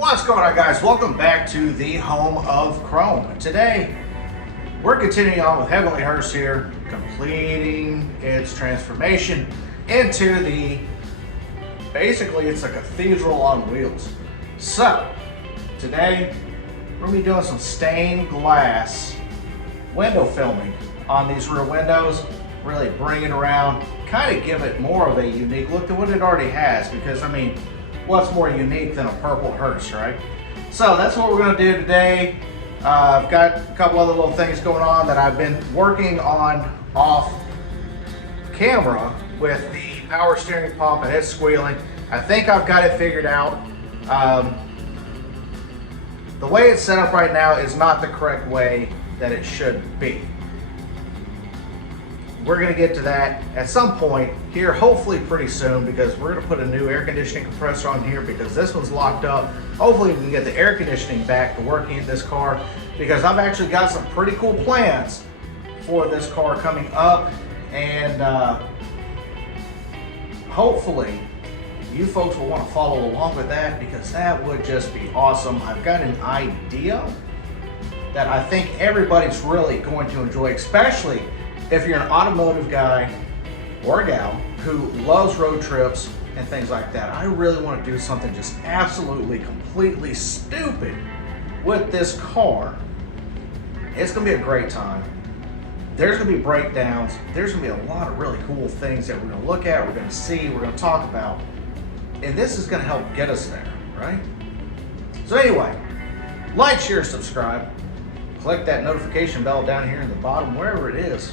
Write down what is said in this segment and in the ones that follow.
What's going on, guys? Welcome back to the home of Chrome. Today we're continuing on with Heavenly Hearse here, completing its transformation into basically it's a cathedral on wheels. So today we're going to be doing some stained glass window filming on these rear windows, really bring it around, kind of give it more of a unique look than what it already has, because I mean, what's more unique than a purple hearse, right? So that's what we're going to do today. I've got a couple other little things going on that I've been working on off camera with the power steering pump, and it's squealing. I think I've got it figured out. The way it's set up right now is not the correct way that it should be. We're going to get to that at some point here, hopefully pretty soon, because we're going to put a new air conditioning compressor on here because this one's locked up. Hopefully we can get the air conditioning back to working in this car, because I've actually got some pretty cool plans for this car coming up, and hopefully you folks will want to follow along with that, because that would just be awesome. I've got an idea that I think everybody's really going to enjoy, especially if you're an automotive guy or gal who loves road trips and things like that. I really want to do something just absolutely, completely stupid with this car. It's going to be a great time. There's going to be breakdowns. There's going to be a lot of really cool things that we're going to look at, we're going to see, we're going to talk about. And this is going to help get us there, right? So anyway, like, share, subscribe. Click that notification bell down here in the bottom, wherever it is,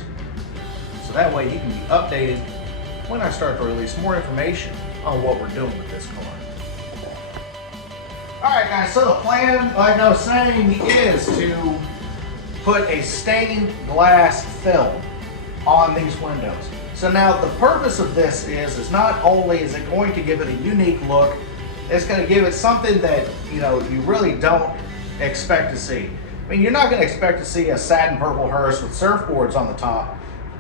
so that way you can be updated when I start to release more information on what we're doing with this car. Alright guys, so the plan, like I was saying, is to put a stained glass film on these windows. So now the purpose of this is not only is it going to give it a unique look, it's going to give it something that you really don't expect to see. I mean, you're not going to expect to see a satin purple hearse with surfboards on the top,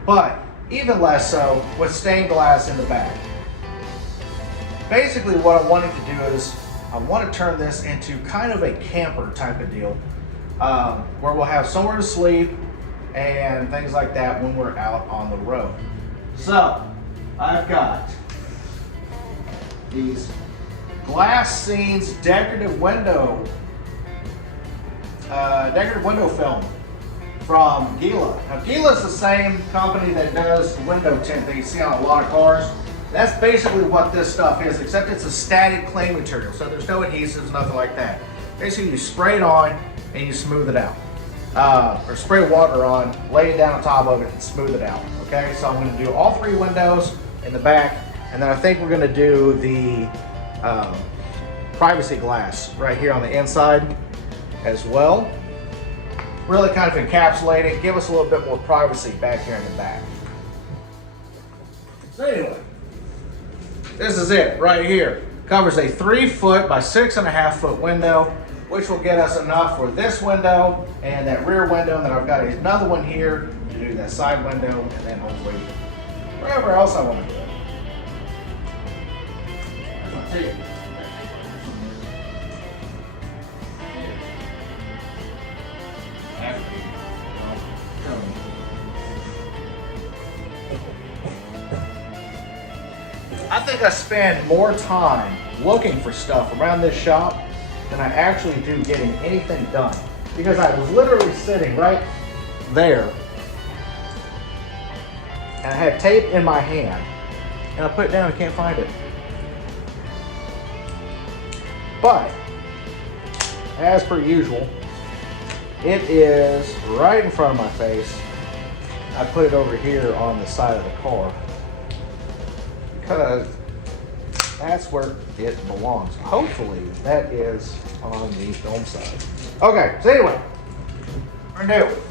but even less so with stained glass in the back. Basically what I wanted to do is I want to turn this into kind of a camper type of deal, where we'll have somewhere to sleep and things like that when we're out on the road. So I've got these glass scenes decorative window film from Gila. Now Gila is the same company that does the window tint that you see on a lot of cars. That's basically what this stuff is, except it's a static clay material, so there's no adhesives, nothing like that. Basically you spray it on and you smooth it out. Or spray water on, lay it down on top of it and smooth it out. Okay, so I'm going to do all three windows in the back, and then I think we're going to do the privacy glass right here on the inside as well. Really kind of encapsulate it, give us a little bit more privacy back here in the back. So anyway, this is it right here. Covers a 3-foot by 6.5 foot window, which will get us enough for this window and that rear window. And then I've got another one here to do that side window, and then hopefully wherever else I want to do it. That's my ticket. I think I spend more time looking for stuff around this shop than I actually do getting anything done, because I was literally sitting right there and I had tape in my hand and I put it down and can't find it. But as per usual, it is right in front of my face. I put it over here on the side of the car because that's where it belongs. Hopefully that is on the film side. Okay, so anyway,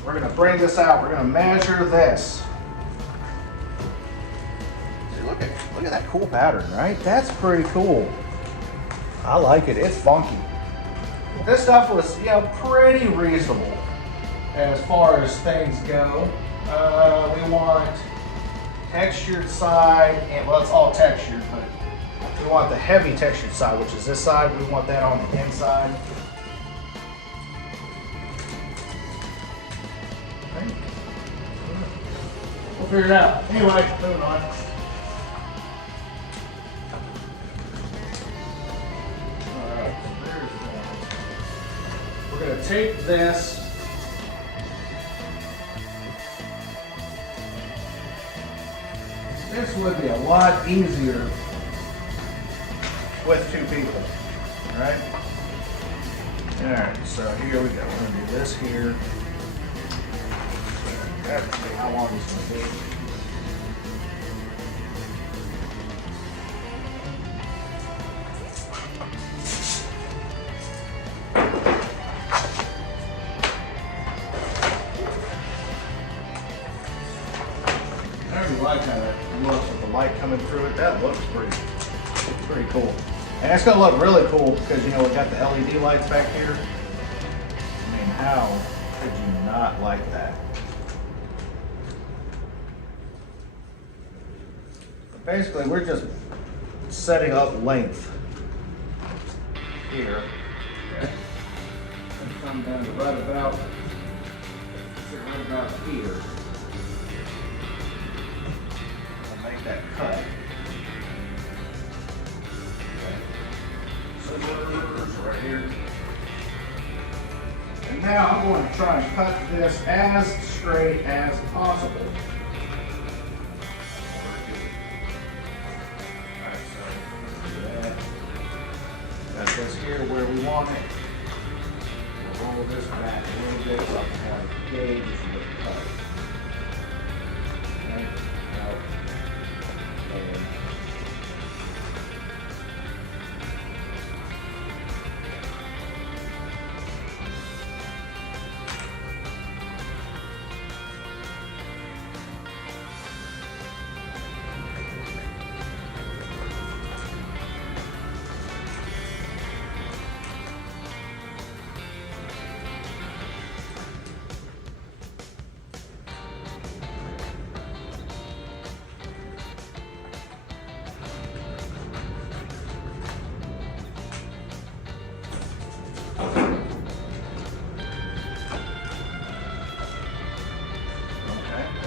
we're gonna bring this out. We're gonna measure this. See, look at that cool pattern, right? That's pretty cool. I like it. It's funky. This stuff was, pretty reasonable as far as things go. We want textured side, and well, it's all textured, but we want the heavy textured side, which is this side. We want that on the inside. Okay. We'll figure it out. Anyway, moving on. Alright, there's one. We're going to take this. This would be a lot easier with two people, right? All right, so here we go. We're gonna do this here. Let's see how long this is gonna be. I really like how that looks with the light coming through it. That looks pretty cool. And it's gonna look really cool because, you know, we got the LED lights back here. I mean, how could you not like that? But basically, we're just setting up length here. Okay. And come down to right about here. I'll make that cut. Right here. And now I'm going to try and cut this as straight as possible. Alright, so that. Got this here where we want it. We'll roll this back a little bit so I can have a gauge of the cut. Okay.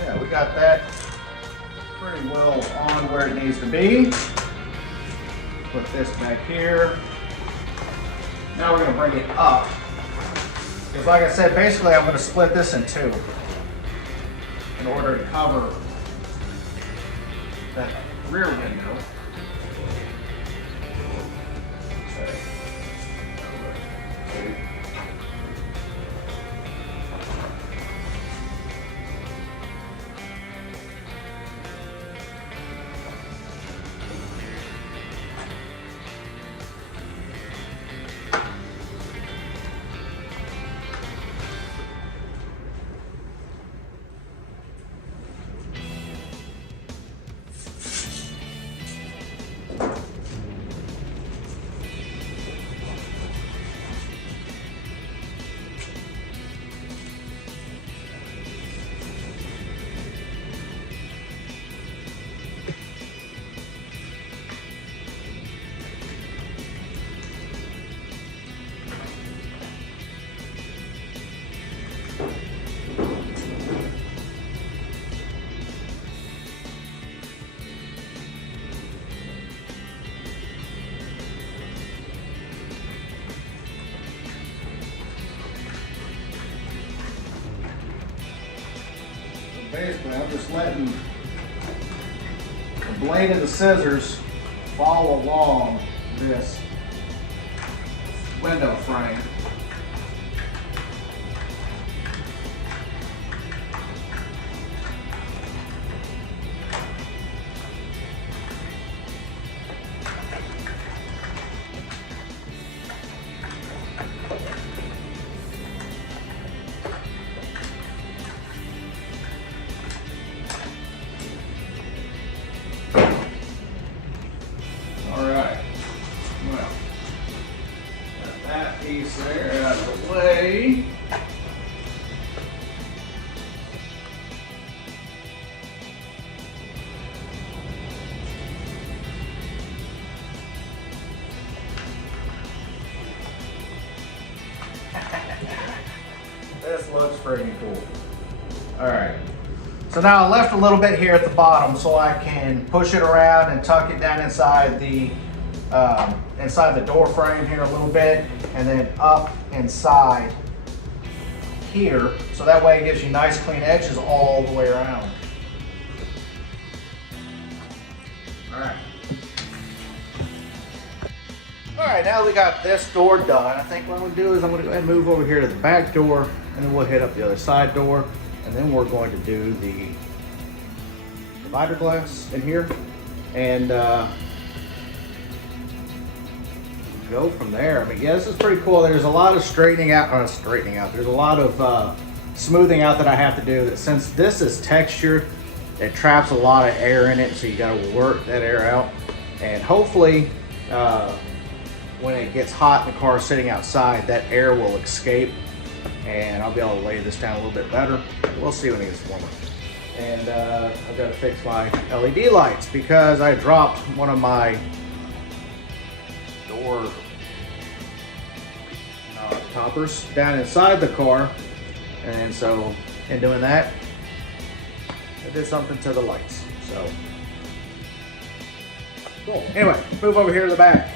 And we got that pretty well on where it needs to be. Put this back here. Now we're going to bring it up. Because like I said, basically I'm going to split this in two in order to cover that rear window. Basically, I'm just letting the blade of the scissors follow along this window frame. There out of the way. This looks pretty cool. All right. So now I left a little bit here at the bottom so I can push it around and tuck it down inside the door frame here a little bit, and then up inside here, so that way it gives you nice clean edges all the way around. All right. All right, now we got this door done. I think what I'm gonna do is I'm gonna go ahead and move over here to the back door, and then we'll hit up the other side door, and then we're going to do the divider glass in here, and go from there. I mean, yeah, this is pretty cool. There's a lot of straightening out. There's a lot of smoothing out that I have to do. That since this is textured, it traps a lot of air in it, so you got to work that air out. And hopefully, when it gets hot and the car is sitting outside, that air will escape, and I'll be able to lay this down a little bit better. We'll see when it gets warmer. And I've got to fix my LED lights because I dropped one of my door toppers down inside the car, and so in doing that I did something to the lights. So cool. Anyway, move over here to the back.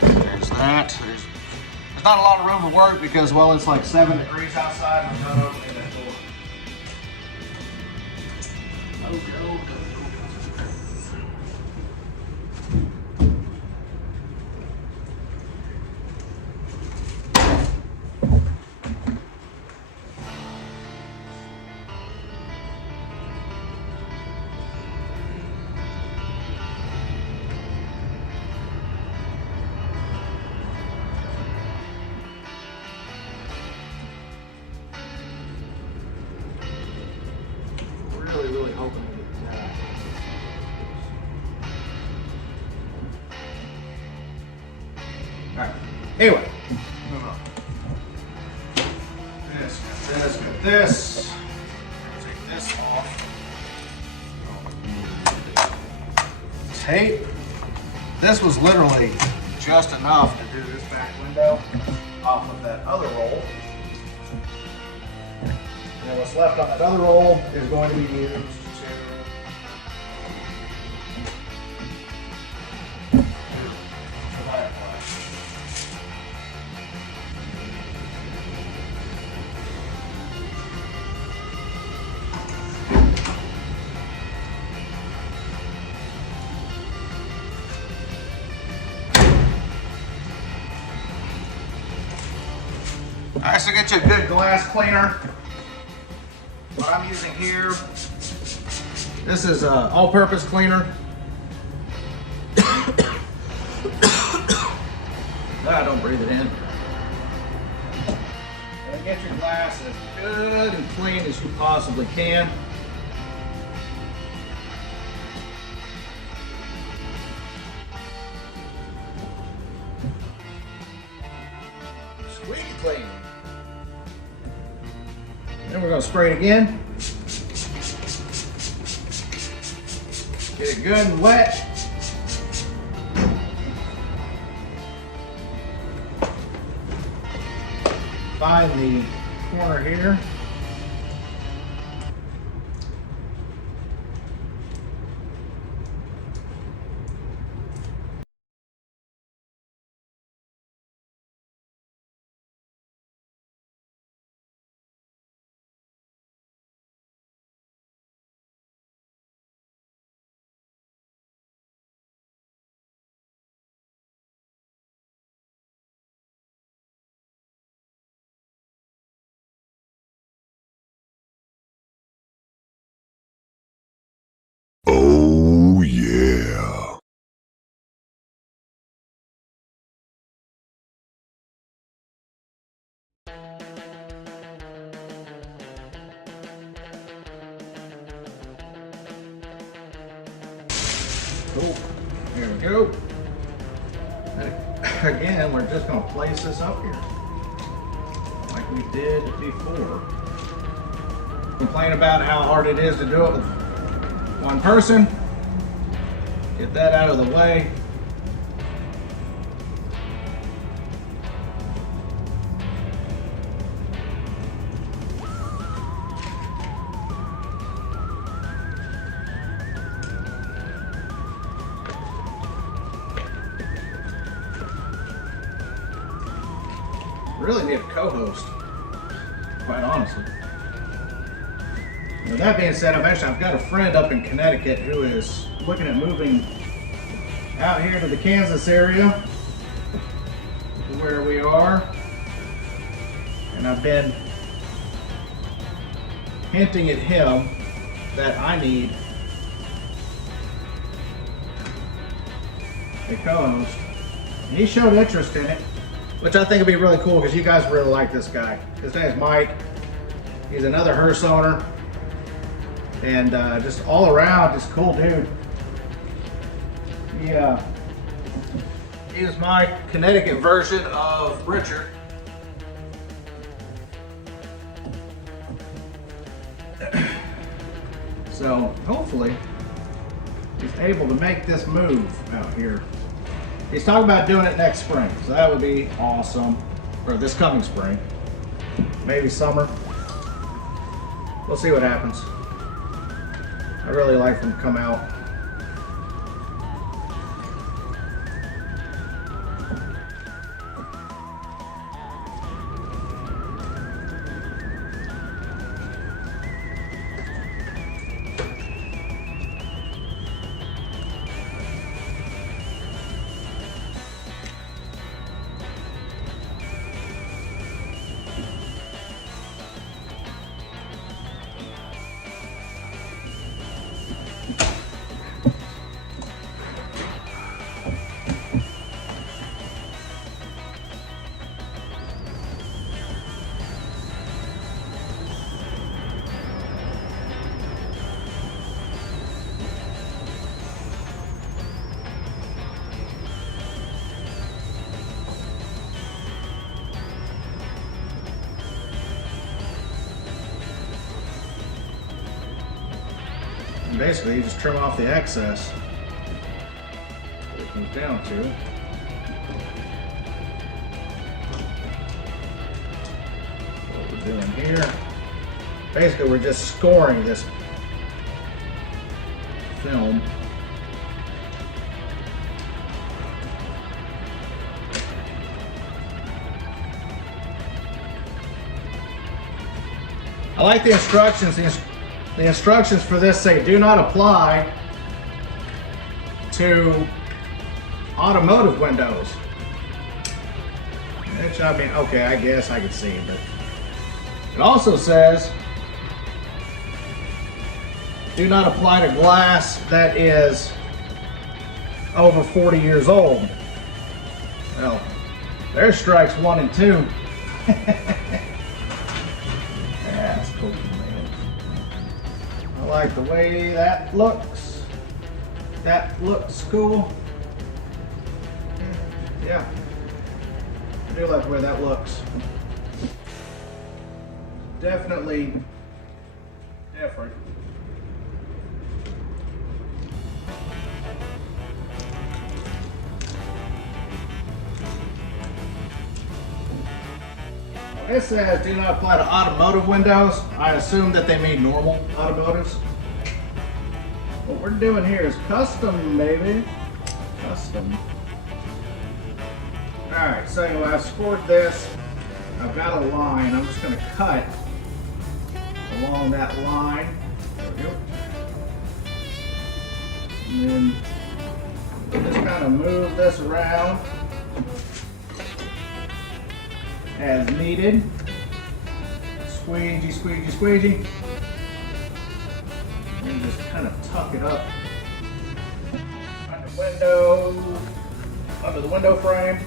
There's that. There's not a lot of room to work because, well, it's like 7 degrees outside and I'm not opening that door. Really hoping to get that. All right. Anyway, move on. Got this. Take this off. Tape. This was literally just enough to do this back window off of that other roll. And then what's left on that other roll is going to be used to all right, so get you a good glass cleaner. What I'm using here, this is an all-purpose cleaner. Don't breathe it in. And get your glass as good and clean as you possibly can. Squeaky clean. Then we're going to spray it again. Get it good and wet. Find the corner here. Oh, yeah. Cool. Here we go. And again, we're just going to place this up here like we did before. Complain about how hard it is to do it with one person. Get that out of the way. really need a co-host, quite honestly. With that being said, I've got a friend up in Connecticut who is looking at moving out here to the Kansas area, where we are, and I've been hinting at him that I need a co-host, and he showed interest in it, which I think would be really cool because you guys really like this guy. His name is Mike. He's another hearse owner, and just all around, just cool dude. Yeah. He was my Connecticut version of Richard. So hopefully he's able to make this move out here. He's talking about doing it next spring, so that would be awesome. Or this coming spring, maybe summer. We'll see what happens. I really like him to come out. And basically, you just trim off the excess. What it comes down to. What we're doing here. Basically, we're just scoring this film. I like the instructions. The instructions for this say do not apply to automotive windows. Which, I mean, okay, I guess I could see, but it also says do not apply to glass that is over 40 years old. Well, there's strikes 1 and 2. That's cool, man. I like the way that looks. That looks cool. Yeah, I do like the way that looks. Definitely different. It says do not apply to automotive windows. I assume that they mean normal automotives. What we're doing here is custom, baby. Custom. Alright, so anyway, I've scored this. I've got a line. I'm just going to cut along that line. There we go. And then just kind of move this around as needed. Squeegee, squeegee, squeegee. And just kind of tuck it up under the window frame.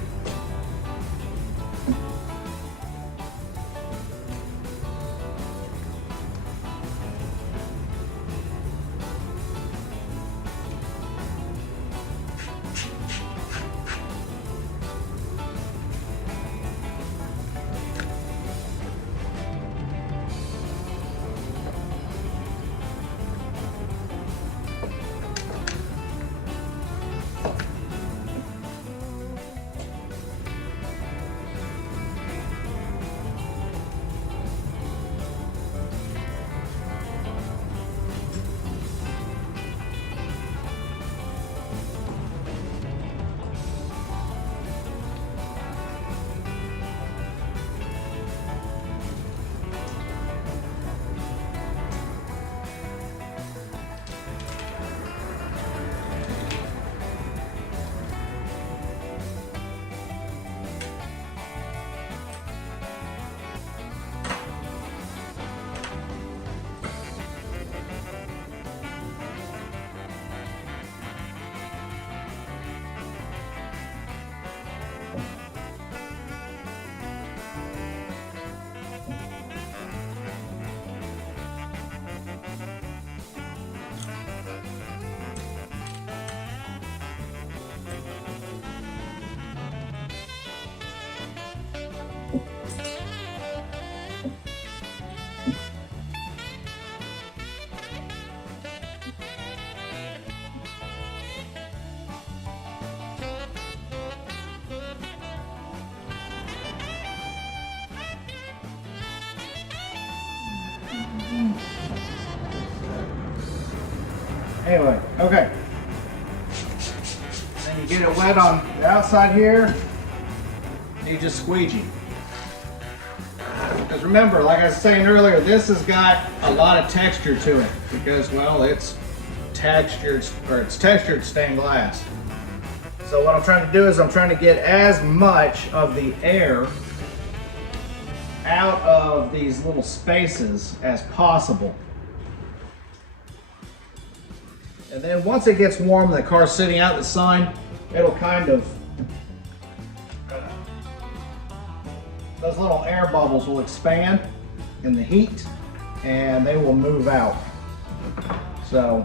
Anyway, okay. Then you get it wet on the outside here. You just squeegee. Because remember, like I was saying earlier, this has got a lot of texture to it because, well, it's textured stained glass. So what I'm trying to do is I'm trying to get as much of the air out of these little spaces as possible. And then once it gets warm, the car's sitting out in the sun, it'll kind of, those little air bubbles will expand in the heat and they will move out. So,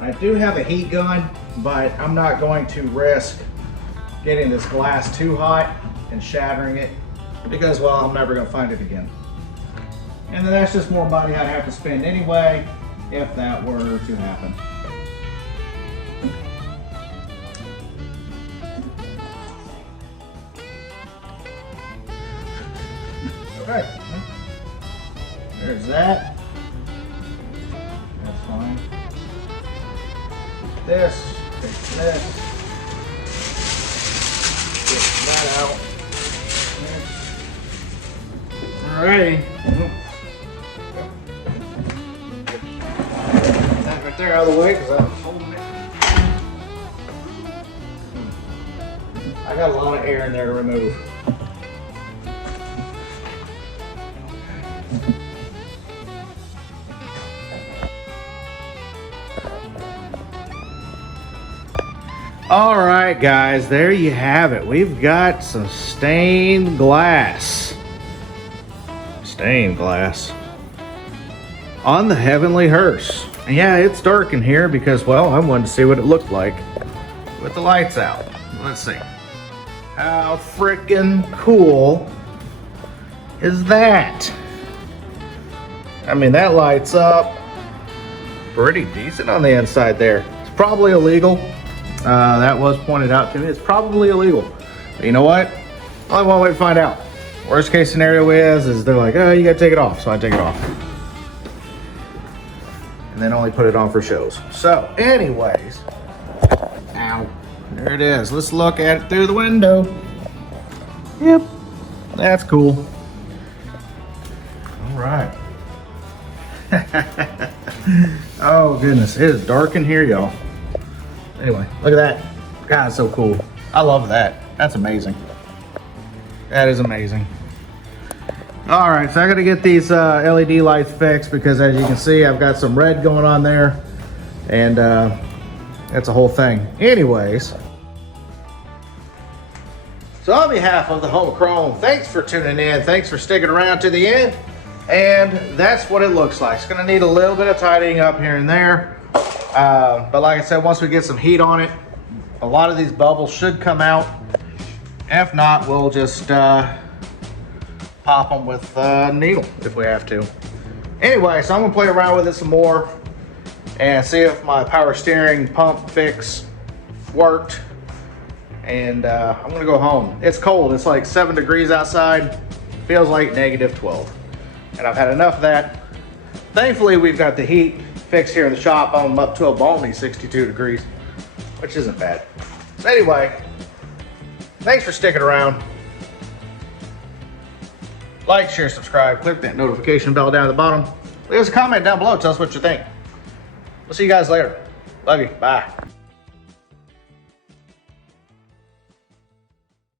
I do have a heat gun, but I'm not going to risk getting this glass too hot and shattering it because, well, I'm never going to find it again. And then that's just more money I'd have to spend anyway if that were to happen. Okay, there's that. That's fine. This, take this, get that out. Alrighty. That right there out of the way because I was holding it. I got a lot of air in there to remove. All right, guys, there you have it. We've got some stained glass. Stained glass on the Heavenly Hearse. And yeah, it's dark in here because, well, I wanted to see what it looked like with the lights out. Let's see. How freaking cool is that? I mean, that lights up pretty decent on the inside there. It's probably illegal. That was pointed out to me. It's probably illegal. But you know what? Only one way to find out. Worst case scenario is they're like, oh, you gotta take it off. So I take it off. And then only put it on for shows. So anyways, ow, there it is. Let's look at it through the window. Yep, that's cool. All right. Oh goodness, it is dark in here, y'all. Anyway, look at that. God, it's so cool. I love that. That's amazing. That is amazing. All right, so I gotta get these LED lights fixed because as you can see, I've got some red going on there and that's a whole thing. Anyways, so on behalf of the Home Chrome, thanks for tuning in. Thanks for sticking around to the end. And that's what it looks like. It's gonna need a little bit of tidying up here and there. But like I said, once we get some heat on it, a lot of these bubbles should come out. If not, we'll just pop them with a needle if we have to. Anyway, so I'm gonna play around with it some more and see if my power steering pump fix worked. And I'm gonna go home. It's cold, it's like 7 degrees outside. Feels like -12. And I've had enough of that. Thankfully, we've got the heat fixed here in the shop. I'm up to a balmy 62 degrees, which isn't bad. So anyway, thanks for sticking around. Like, share, subscribe, click that notification bell down at the bottom. Leave us a comment down below, tell us what you think. We'll see you guys later. Love you, bye.